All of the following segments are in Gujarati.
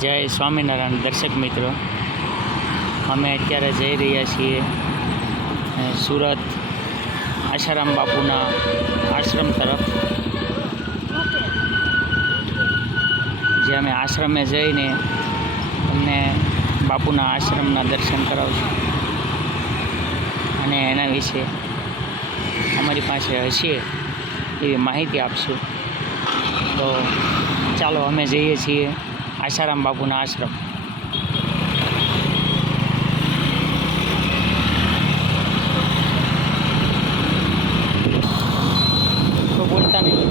જય સ્વામિનારાયણ, દર્શક મિત્રો. અમે અત્યારે જઈ રહ્યા છીએ સુરત આશારામ બાપુના આશ્રમ તરફ. જે અમે આશ્રમે જઈને તમને બાપુના આશ્રમના દર્શન કરાવશું. અને એના વિશે અમારી પાસે હશે એવી માહિતી આપશું. તો ચાલો, અમે જઈએ છીએ. આશારામ બાપુના આશ્રમ તો બોલતા નહીં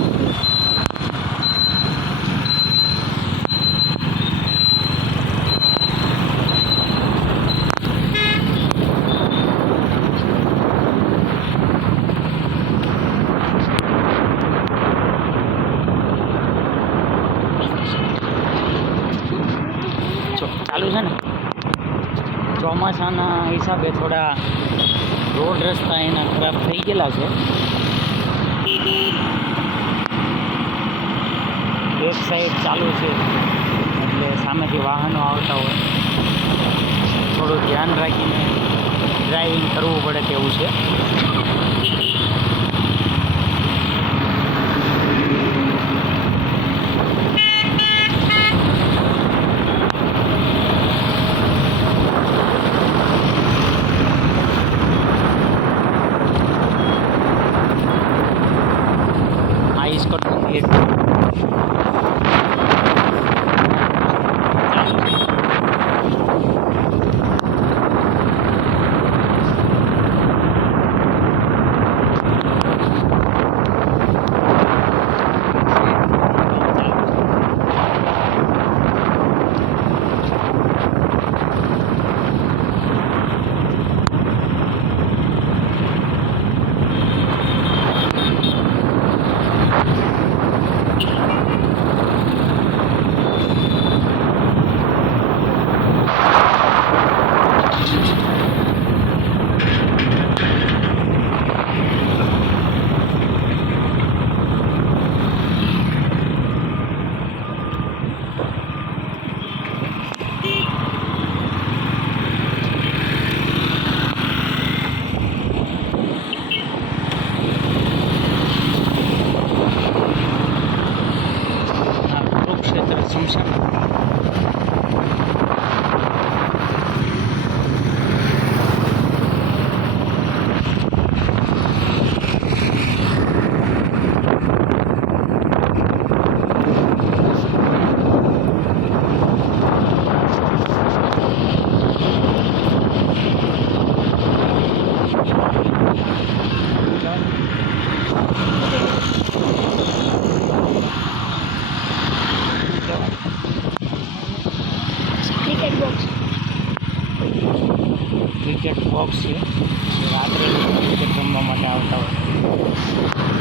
ચો- ચાલુ છે ને ચોમાસાના હિસાબે થોડા રોડ રસ્તા એના ખરાબ થઈ ગયેલા છે. એક સાઈડ ચાલુ છે, એટલે સામેથી વાહનો આવતા હોય. થોડું ધ્યાન રાખીને ડ્રાઇવિંગ કરવું પડે તેવું છે. બોક્સ છે રાત્રે ક્રિકેટ રમવા માટે આવતા હોય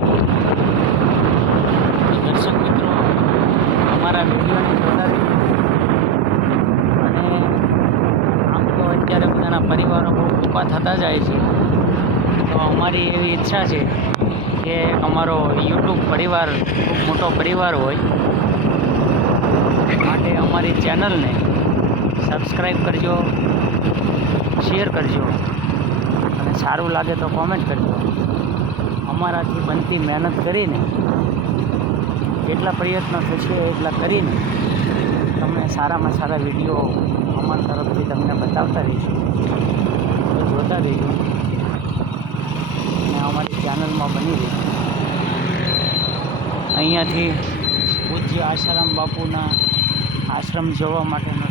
બોલ તો દર્શક મિત્રો અમારા વિડીયોને જોતા રહેજો અને આમ તો અત્યારે બધાના પરિવારો બહુ ટૂંકા થતા જાય છે તો અમારી એવી ઈચ્છા છે કે અમારો યુટ્યુબ પરિવાર, ખૂબ મોટો પરિવાર હોય, માટે અમારી ચેનલને સબસ્ક્રાઈબ કરજો, શેર કરજો, અને સારું લાગે તો કોમેન્ટ કરજો. અમારાથી બનતી મહેનત કરીને, જેટલા પ્રયત્નો થશે એટલા કરીને તમને સારામાં સારા વીડિયો અમારા તરફથી તમને બતાવતા રહીશું. જોતા અમારી ચેનલમાં બની રહીશું અહીંયાથી પૂજ્ય આશારામ બાપુના આશ્રમ જવા માટેનો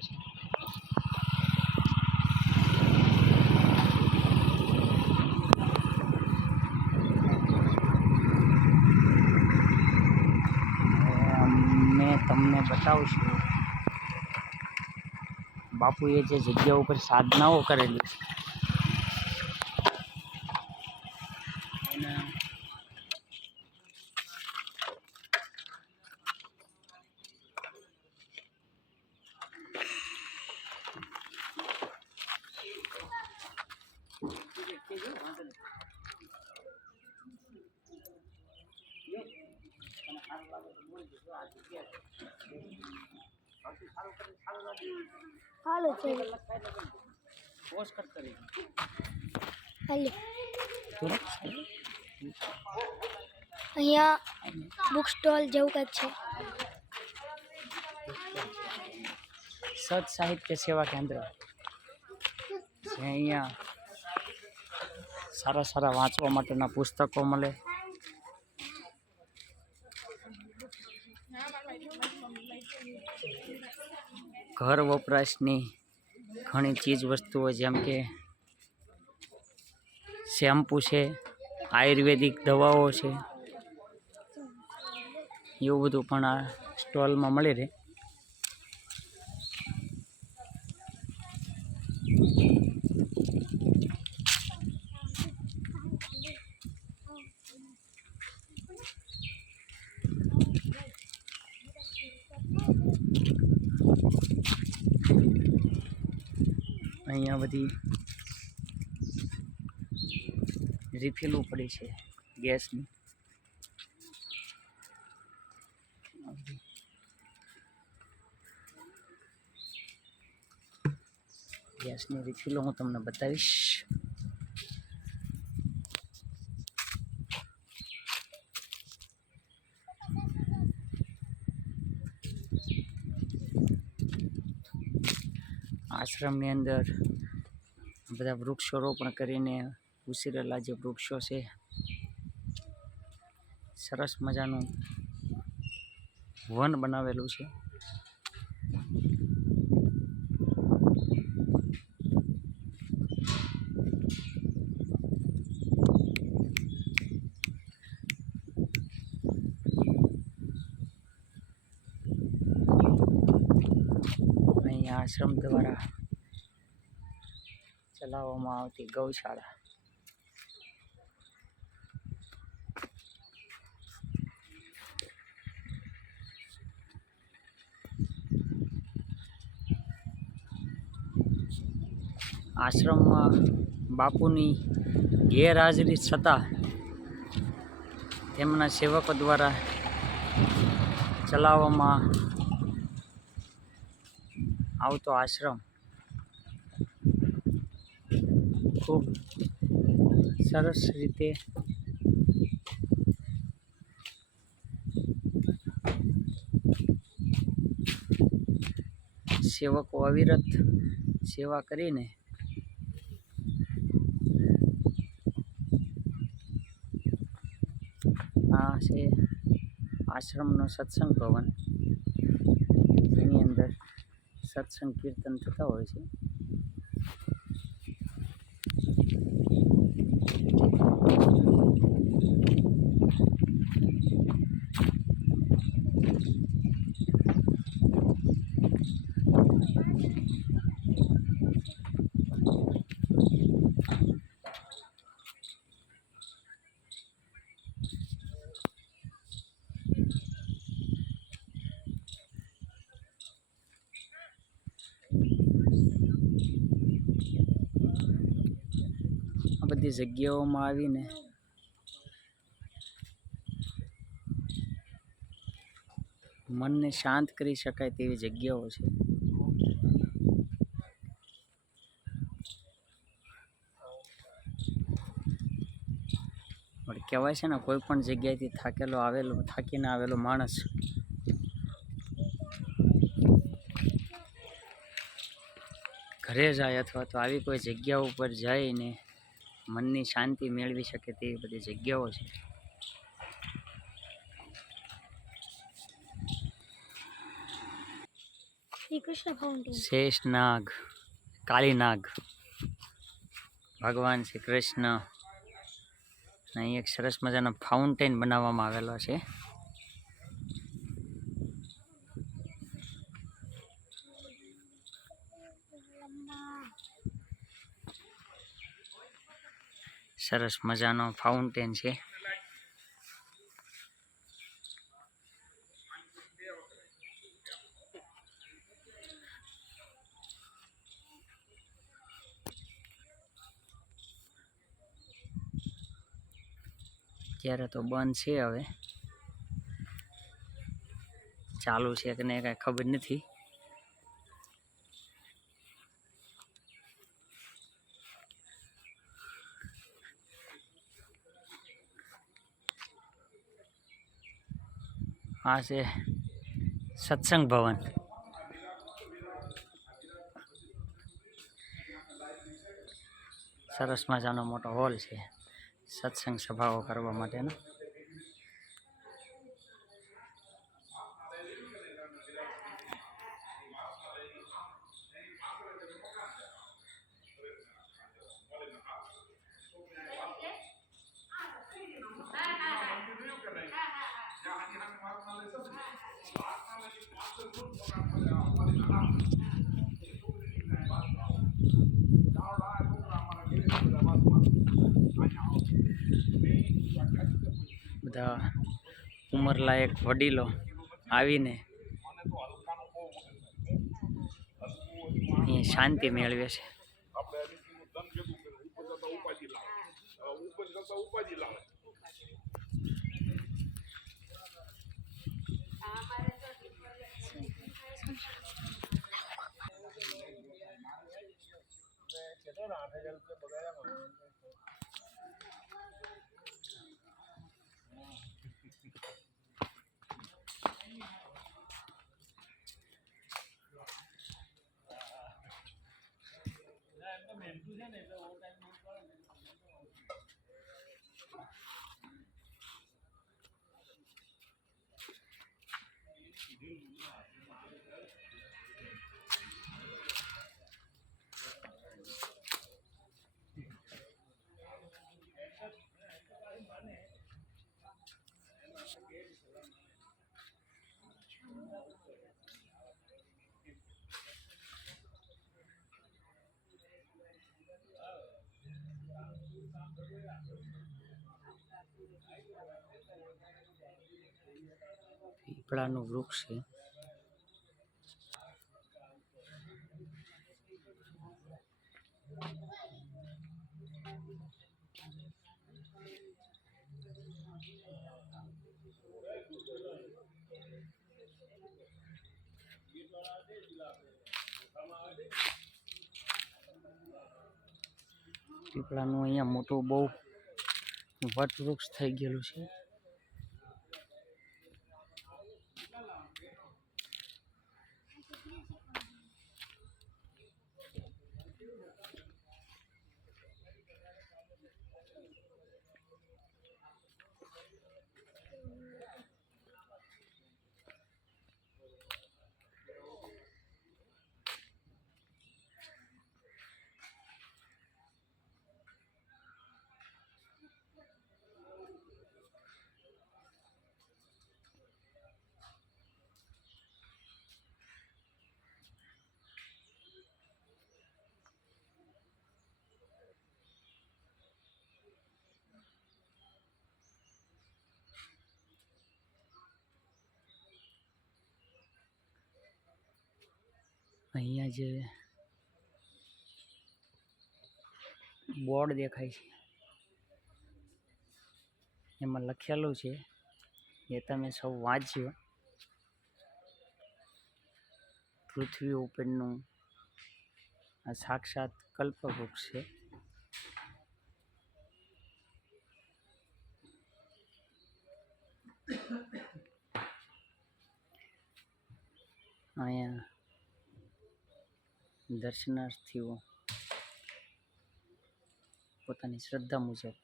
છે તમને બતાવશું બાપુએ જે જગ્યા ઉપર સાધનાઓ કરેલી અહીંયા બુક સ્ટોલ જેવું કંઈક છે. સત સાહિત્ય સેવા કેન્દ્ર. અહીંયા સારા સારા વાંચવા માટેના પુસ્તકો મળે. ઘર વપરાશની ઘણી ચીજ વસ્તુઓ જેમ કે શેમ્પુ છે, આયુર્વેદિક દવાઓ છે, એવું બધું પણ આ સ્ટોલમાં મળી રહે. અહીંયા બધી રિફિલો પડી છે ગેસની. ગેસની રિફિલો હું તમને બતાવીશ. આશ્રમની અંદર બધા વૃક્ષો રોપણ કરીને ઉછેરેલા જે વૃક્ષો છે, સરસ મજાનું વન બનાવેલું છે. આશ્રમ દ્વારા ચલાવવામાં આવતી ગૌશાળા. આશ્રમમાં બાપુની ગેરહાજરી છતાં તેમના સેવકો દ્વારા ચલાવવામાં આવતો આશ્રમ ખૂબ સરસ રીતે સેવકો અવિરત સેવા કરીને આ છે આશ્રમનો સત્સંગ ભવન. જેની અંદર સત્સંગ કીર્તન થતા હોય છે. બધી જગ્યાઓમાં આવીને મનને શાંત કરી શકાય તેવી જગ્યાઓ છે. પણ કહેવાય છે ને, કોઈ પણ જગ્યાએથી થાકેલો, આવેલો, થાકીને આવેલો માણસ ઘરે જાય અથવા તો આવી કોઈ જગ્યા ઉપર જઈને મનની શાંતિ મેળવી શકે તેવી બધી જગ્યાઓ છે. શેષનાગ કાળીનાગ ભગવાન શ્રી કૃષ્ણ અહીં એક સરસ મજાનો ફાઉન્ટેન બનાવવામાં આવેલો છે. સરસ મજાનો ફાઉન્ટેન છે. અત્યારે તો બંધ છે હવે. ચાલુ છે કે નહીં કાંઈ ખબર નથી. આ છે સત્સંગ ભવન. સરસ મજાનો મોટો હોલ છે. સત્સંગ સભાઓ કરવા માટેનો. ઉંમરલાયક વડીલો આવીને અહીં શાંતિ મેળવે છે. 那个，我感觉。પીપળાનું વૃક્ષ છે. પીપળાનું અહીંયા મોટું બહુ વટવૃક્ષ થઈ ગયેલું છે. અહીંયા જે બોર્ડ દેખાય છે, એમાં લખેલું છે, એ તમે સૌ વાંચ્યો પૃથ્વી ઉપરનું આ સાક્ષાત કલ્પવૃક્ષ છે. અહીંયા દર્શનાર્થીઓ પોતાની શ્રદ્ધા મુજબ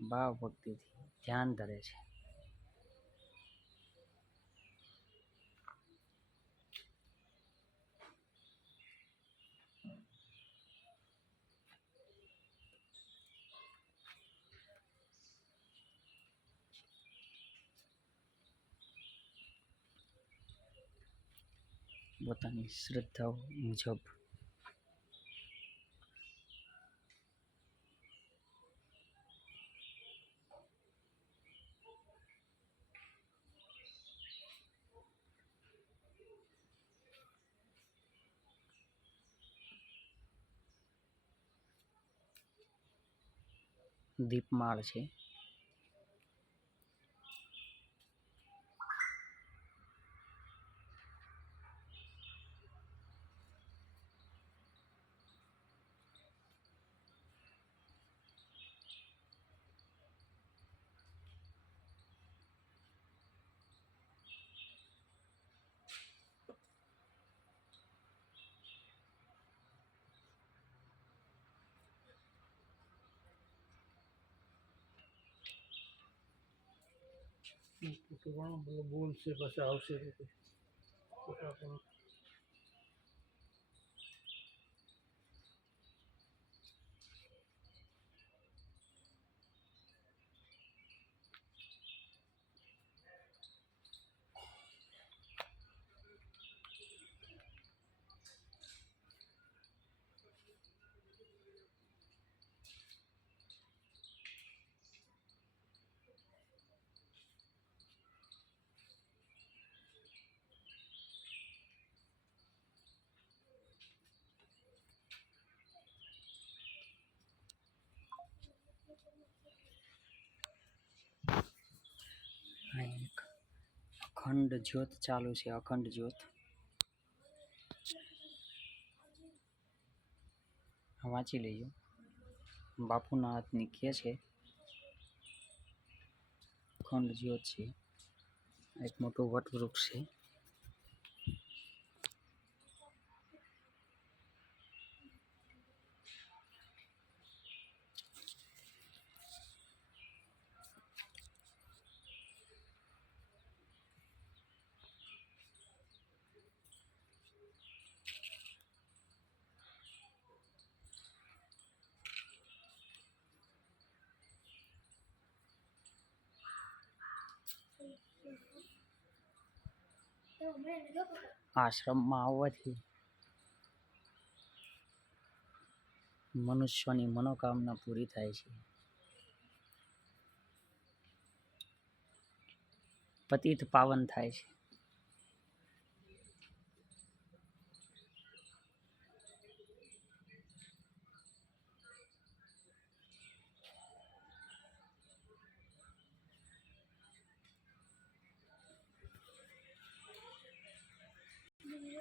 ભાવ ભક્તિથી ધ્યાન ધરે છે. પોતાની શ્રદ્ધાઓ મુજબ. દીપમાળ છે. બધો બોલશે પછી આવશે અખંડ જ્યોત ચાલુ છે, અખંડ જ્યોત. વાંચી લેજો. બાપુના હાથની કે છે, અખંડ જ્યોત છે એક મોટું વટવૃક્ષ છે. આશ્રમમાં આવવાથી મનુષ્યની મનોકામના પૂરી થાય છે. પતિત પાવન થાય છે.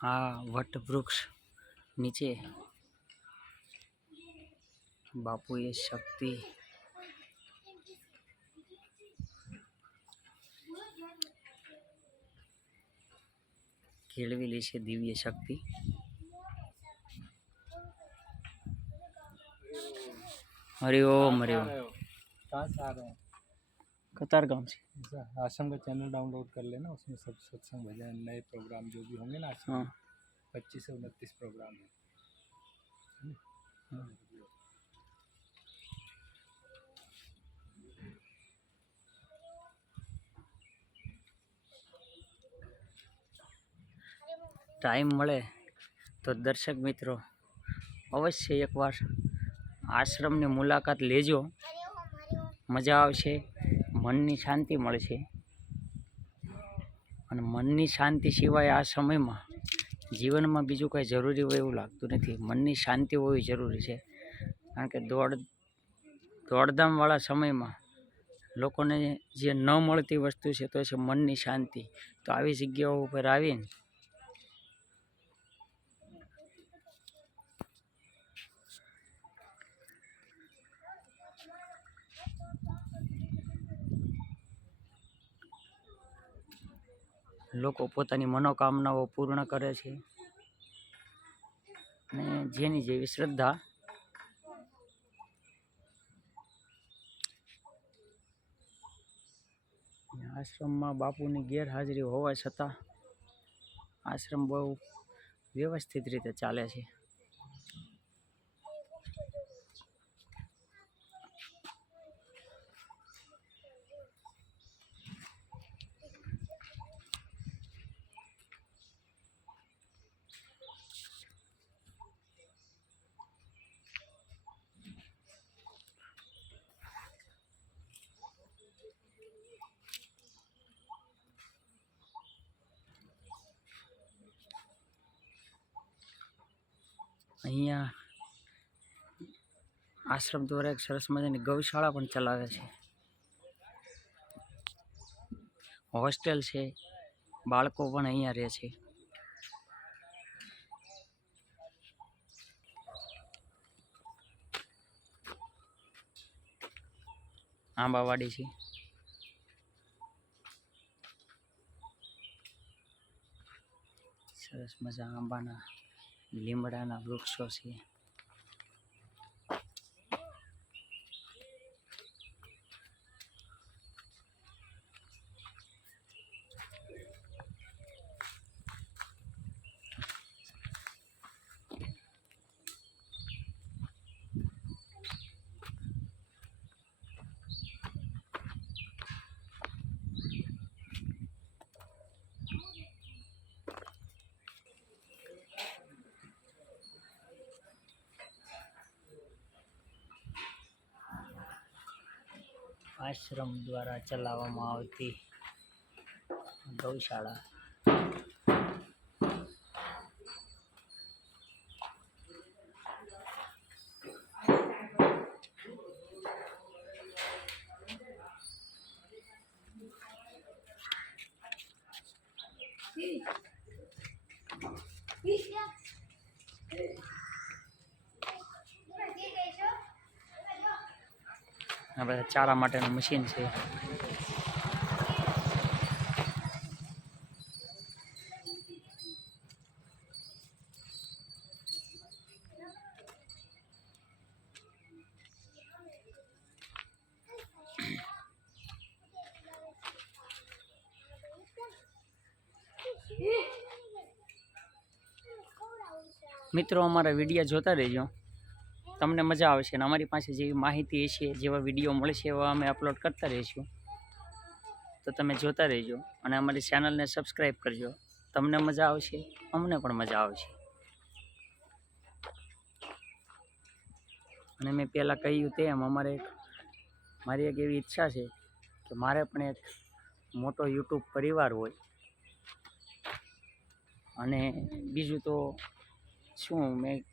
આ વટવૃક્ષ નીચે બાપુએ શક્તિ કેળવેલી છે દિવ્ય શક્તિ. હરિઓમ હરિઓમ कहाँ से आ रहे हैं कतार गांव से अच्छा, आश्रम का चैनल डाउनलोड कर लेना उसमें सब सत्संग भजन नए प्रोग्राम जो भी होंगे ना आश्रम हाँ पच्चीस से उनतीस प्रोग्राम है है ना? ટાઈમ મળે તો દર્શક મિત્રો અવશ્ય એકવાર આશ્રમની મુલાકાત લેજો. મજા આવશે. મનની શાંતિ મળશે. અને મનની શાંતિ સિવાય આ સમયમાં જીવનમાં બીજું કંઈ જરૂરી હોય એવું લાગતું નથી. મનની શાંતિ હોવી જરૂરી છે. કારણ કે દોડ, દોડધામવાળા સમયમાં લોકોને જે ન મળતી વસ્તુ છે તો છે મનની શાંતિ. તો આવી જગ્યાઓ ઉપર આવીને લોકો પોતાની મનોકામનાઓ પૂર્ણ કરે છે અને જેની જેવી શ્રદ્ધા આશ્રમમાં બાપુની ગેરહાજરી હોવા છતાં આશ્રમ બહુ વ્યવસ્થિત રીતે ચાલે છે. અહીંયા આશ્રમ દ્વારા એક સરસ મજાની ગૌશાળા પણ ચલાવે છે. હોસ્ટેલ છે, બાળકો પણ અહીંયા રહે છે. આંબાવાડી છે. સરસ મજા આંબાના લીમડાના વૃક્ષો છે આશ્રમ દ્વારા ચલાવવામાં આવતી ગૌશાળા. આ બધા ચારા માટેનું મશીન છે. મિત્રો અમારા વીડિયો જોતા રહેજો. તમને મજા આવશે અને અમારી પાસે જેવી માહિતી છે, જેવા વીડિયો મળશે એવા અમે અપલોડ કરતા રહીશું. તો તમે જોતા રહેજો અને અમારી ચેનલને સબસ્ક્રાઈબ કરજો. તમને મજા આવશે, અમને પણ મજા આવશે. અને મેં પહેલાં કહ્યું તેમ અમારે એક, મારી એક એવી ઈચ્છા છે કે મારે પણ એક મોટો યુટ્યુબ પરિવાર હોય. અને બીજું તો શું, મેં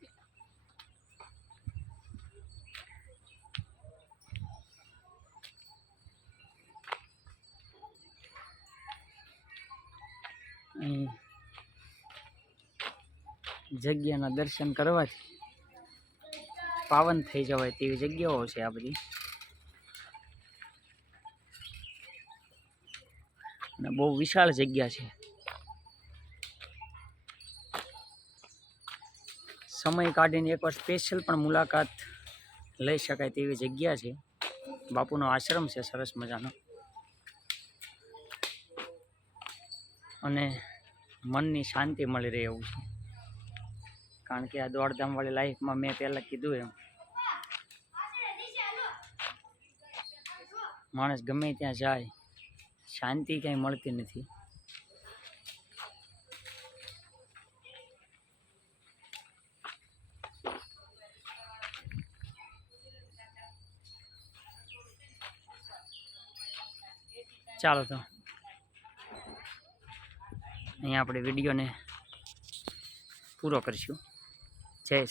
જગ્યાના દર્શન કરવાથી પાવન થઈ જવાય તેવી જગ્યાઓ છે આ બધી. અને બહુ વિશાળ જગ્યા છે. સમય કાઢીને એકવાર સ્પેશિયલ પણ મુલાકાત લઈ શકાય તેવી જગ્યા છે. બાપુનો આશ્રમ છે, સરસ મજાનો. અને મનની શાંતિ મળી રહે એવું છે. કારણ કે આ દોડધામવાળી લાઈફમાં મેં પહેલાં કીધું એમ. માણસ ગમે ત્યાં જાય, શાંતિ કાંઈ મળતી નથી. ચાલો તો. અહીંયા આપણે વિડીયોને પૂરો કરીશું. જય